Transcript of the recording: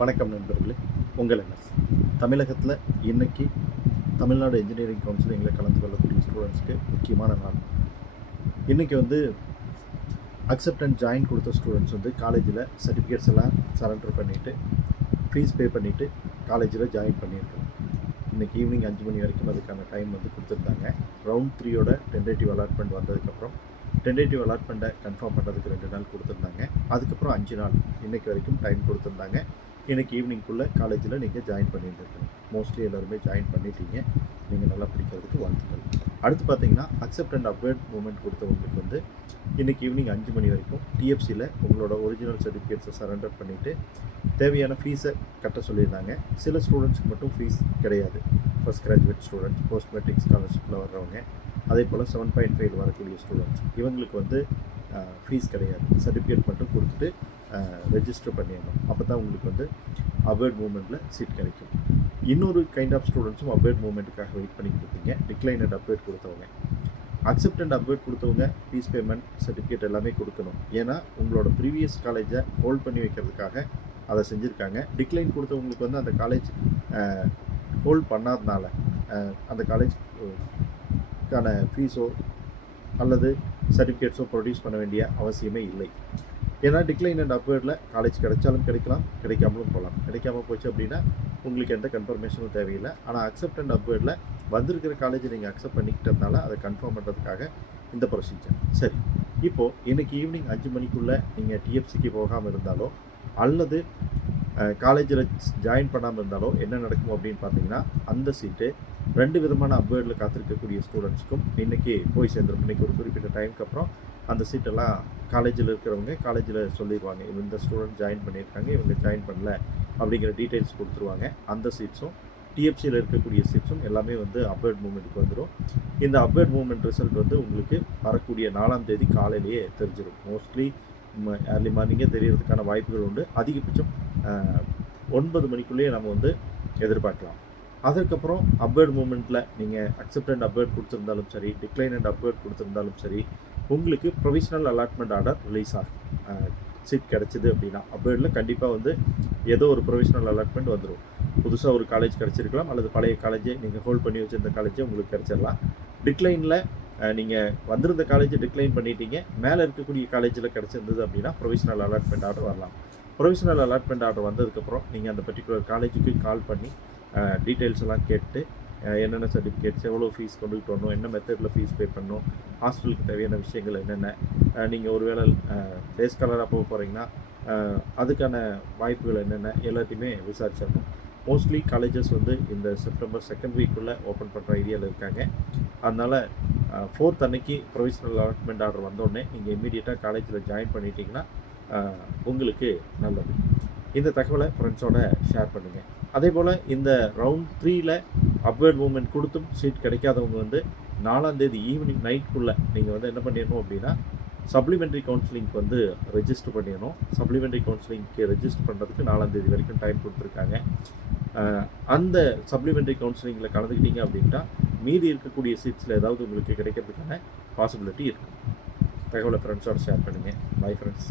வணக்கம் நண்பர்களே. உங்கள் என்எஸ் தமிழகத்தில் இன்றைக்கி தமிழ்நாடு இன்ஜினியரிங் கவுன்சிலிங்கில் கலந்து கொள்ளக்கூடிய ஸ்டூடெண்ட்ஸ்க்கு முக்கியமான நாள். இன்றைக்கி அக்செப்ட் அண்ட் ஜாயின் கொடுத்த ஸ்டூடெண்ட்ஸ் காலேஜில் சர்டிஃபிகேட்ஸ் எல்லாம் சரண்டர் பண்ணிவிட்டு ஃபீஸ் பே பண்ணிவிட்டு காலேஜில் ஜாயின் பண்ணியிருக்கோம். இன்றைக்கி ஈவினிங் 5 மணி வரைக்கும் அதுக்கான டைம் கொடுத்துருந்தாங்க. ரவுண்ட் 3யோட டென்டேட்டிவ் அலாட்மெண்ட் வந்ததுக்கப்புறம் டென்டேட்டிவ் அலாட்மெண்ட்டை கன்ஃபார்ம் பண்ணுறதுக்கு 2 நாள் கொடுத்துருந்தாங்க. அதுக்கப்புறம் 5 நாள் இன்றைக்கி வரைக்கும் டைம் கொடுத்துருந்தாங்க. இன்றைக்கி ஈவினிங்குள்ளே காலேஜில் நீங்கள் ஜாயின் பண்ணியிருந்துருக்கணும். மோஸ்ட்லி எல்லோருமே ஜாயின் பண்ணிட்டீங்க. நீங்கள் நல்லா படிக்கிறதுக்கு வாழ்த்துக்கள். அடுத்து பார்த்தீங்கன்னா அக்செப்ட் அண்ட் அப்கிரேட் மூவ்மெண்ட் கொடுத்தவங்களுக்கு இன்றைக்கி ஈவினிங் 5 மணி வரைக்கும் டிஎஃப்சியில் உங்களோட ஒரிஜினல் சர்டிஃபிகேட்ஸை சரண்டர் பண்ணிவிட்டு தேவையான ஃபீஸை கட்ட சொல்லியிருந்தாங்க. சில ஸ்டூடெண்ட்ஸ்க்கு மட்டும் ஃபீஸ் கிடையாது. First graduate students, post matric ஸ்காலர்ஷிப்பில் வர்றவங்க, அதே போல் 7.5 வரக்கூடிய ஸ்டூடெண்ட்ஸ், இவங்களுக்கு ஃபீஸ் கிடையாது. சர்டிஃபிகேட் மட்டும் கொடுத்துட்டு ரெஜிஸ்டர் பண்ணிடணும். அப்போ தான் உங்களுக்கு அப்வேர்ட் மூவ்மெண்ட்டில் சீட் கிடைக்கும். இன்னொரு கைண்ட் ஆஃப் ஸ்டூடெண்ட்ஸும் அப்வேர்ட் மூவ்மெண்ட்டுக்காக வெயிட் பண்ணிக்கிட்டு இருக்கீங்க. டிக்ளைன் அண்ட் அப்வேர்ட் கொடுத்தவங்க, அக்செப்ட் அண்ட் அப்வேர்ட் கொடுத்தவங்க ஃபீஸ் பேமெண்ட் சர்டிஃபிகேட் எல்லாமே கொடுக்கணும். ஏன்னா உங்களோட ப்ரீவியஸ் காலேஜை ஹோல்ட் பண்ணி வைக்கிறதுக்காக அதை செஞ்சுருக்காங்க. டிக்ளைன் கொடுத்தவங்களுக்கு அந்த காலேஜ் ஹோல்ட் பண்ணாதனால அந்த காலேஜ்க்கான ஃபீஸோ அல்லது சர்டிஃபிகேட்ஸோ ப்ரொடியூஸ் பண்ண வேண்டிய அவசியமே இல்லை. ஏன்னா டிக்ளைன் அண்ட் அப்வேர்டில் காலேஜ் கிடைச்சாலும் கிடைக்கலாம், கிடைக்காமலும் போகலாம். கிடைக்காமல் போச்சு அப்படின்னா உங்களுக்கு எந்த கன்ஃபர்மேஷனும் தேவையில்லை. ஆனால் அக்செப்ட் அண்ட் அப்வேர்டில் வந்திருக்கிற காலேஜை நீங்கள் அக்செப்ட் பண்ணிக்கிட்டதுனால அதை கன்ஃபார்ம் பண்ணுறதுக்காக இந்த ப்ரொசீஜர். சரி, இப்போது இன்றைக்கி ஈவினிங் 5 மணிக்குள்ளே நீங்கள் டிஎஃப்சிக்கு போகாமல் இருந்தாலோ அல்லது காலேஜில் ஜாயின் பண்ணாமல் இருந்தாலோ என்ன நடக்கும் அப்படின்னு பார்த்தீங்கன்னா, அந்த சீட்டு 2 விதமான அப்வேர்டில் காத்திருக்கக்கூடிய ஸ்டூடெண்ட்ஸுக்கும் இன்றைக்கி போய் சேர்ந்துடும். இன்றைக்கி ஒரு குறிப்பிட்ட டைமுக்கு அப்புறம் அந்த சீட்டெல்லாம் காலேஜில் இருக்கிறவங்க காலேஜில் சொல்லிடுவாங்க, இந்த ஸ்டூடெண்ட் ஜாயின் பண்ணியிருக்காங்க, இவங்க ஜாயின் பண்ணல அப்படிங்கிற டீட்டெயில்ஸ் கொடுத்துருவாங்க. அந்த சீட்ஸும் டிஎஃப்சியில் இருக்கக்கூடிய சீட்ஸும் எல்லாமே அப்வேர்ட் மூவ்மெண்ட்டுக்கு வந்துடும். இந்த அப்வேர்ட் மூவ்மெண்ட் ரிசல்ட் உங்களுக்கு வரக்கூடிய 4ஆம் தேதி காலையிலேயே தெரிஞ்சிடும். மோஸ்ட்லி ஏர்லி மார்னிங்கே தெரியறதுக்கான வாய்ப்புகள் உண்டு. அதிகபட்சம் 9 மணிக்குள்ளேயே நம்ம எதிர்பார்க்கலாம். அதற்கப்புறம் அப்வேர்ட் மூவ்மெண்ட்டில் நீங்கள் அக்செப்ட் அண்ட் அப்வேர்ட் கொடுத்துருந்தாலும் சரி, டிக்ளைன் அண்ட் அப்வேர்ட் கொடுத்துருந்தாலும் சரி, உங்களுக்கு ப்ரொவிஷனல் அலாட்மெண்ட் ஆர்டர் ரிலீஸ் ஆகும். சீட் கிடச்சிது அப்படின்னா அப்வேர்டில் கண்டிப்பாக ஏதோ ஒரு ப்ரொவிஷனல் அலாட்மெண்ட் வந்துடும். புதுசாக ஒரு காலேஜ் கிடச்சிருக்கலாம், அல்லது பழைய காலேஜே நீங்கள் ஹோல்ட் பண்ணி வச்சுருந்த காலேஜே உங்களுக்கு கிடச்சிடலாம். டிக்ளைனில் நீங்கள் வந்திருந்த காலேஜை டிக்ளைன் பண்ணிட்டீங்க, மேலே இருக்கக்கூடிய காலேஜில் கிடச்சிருந்தது அப்படின்னா ப்ரொவிஷனல் அலாட்மெண்ட் ஆர்டர் வரலாம். ப்ரொவிஷனல் அலாட்மெண்ட் ஆர்டர் வந்ததுக்கப்புறம் நீங்கள் அந்த பர்டிகுலர் காலேஜுக்கு கால் பண்ணி டீட்டெயில்ஸ் எல்லாம் கேட்டு என்னென்ன சர்டிஃபிகேட்ஸ், எவ்வளோ ஃபீஸ் கொண்டுகிட்டு வரணும், என்ன மெத்தடில் ஃபீஸ் பே பண்ணணும், ஹாஸ்டலுக்கு தேவையான விஷயங்கள் என்னென்ன, நீங்கள் ஒருவேளை டே ஸ்காலராக போக போகிறீங்கன்னா அதுக்கான வாய்ப்புகள் என்னென்ன எல்லாத்தையுமே விசாரிச்சிடணும். மோஸ்ட்லி காலேஜஸ் இந்த செப்டம்பர் 2nd வீக்குள்ளே ஓப்பன் பண்ணுற ஐடியாவில் இருக்காங்க. அதனால் 4th அன்னைக்கு ப்ரொவிஷனல் அலாட்மெண்ட் ஆர்டர் வந்தோடனே நீங்கள் இம்மீடியட்டாக காலேஜில் ஜாயின் பண்ணிட்டீங்கன்னா உங்களுக்கு நல்லது. இந்த தகவலை ஃப்ரெண்ட்ஸோட ஷேர் பண்ணுங்கள். அதே போல் இந்த ரவுண்ட் 3ல் அப்வேர்ட் மூவ்மெண்ட் கொடுத்தும் சீட் கிடைக்காதவங்க 4ஆம் தேதி ஈவினிங் நைட்குள்ளே நீங்கள் என்ன பண்ணிடணும் அப்படின்னா சப்ளிமெண்ட்ரி கவுன்சிலிங்க்கு ரெஜிஸ்டர் பண்ணிடணும். சப்ளிமெண்ட்ரி கவுன்சிலிங்க்கு ரெஜிஸ்டர் பண்ணுறதுக்கு 4ஆம் தேதி வரைக்கும் டைம் கொடுத்துருக்காங்க. அந்த சப்ளிமெண்ட்ரி கவுன்சிலிங்கில் கலந்துக்கிட்டீங்க அப்படின்ட்டா மீதி இருக்கக்கூடிய சீட்ஸில் ஏதாவது உங்களுக்கு கிடைக்கிறதுக்கான பாசிபிலிட்டி இருக்குது. தகவலை ஃப்ரெண்ட்ஸோட ஷேர் பண்ணுங்கள். Bye friends.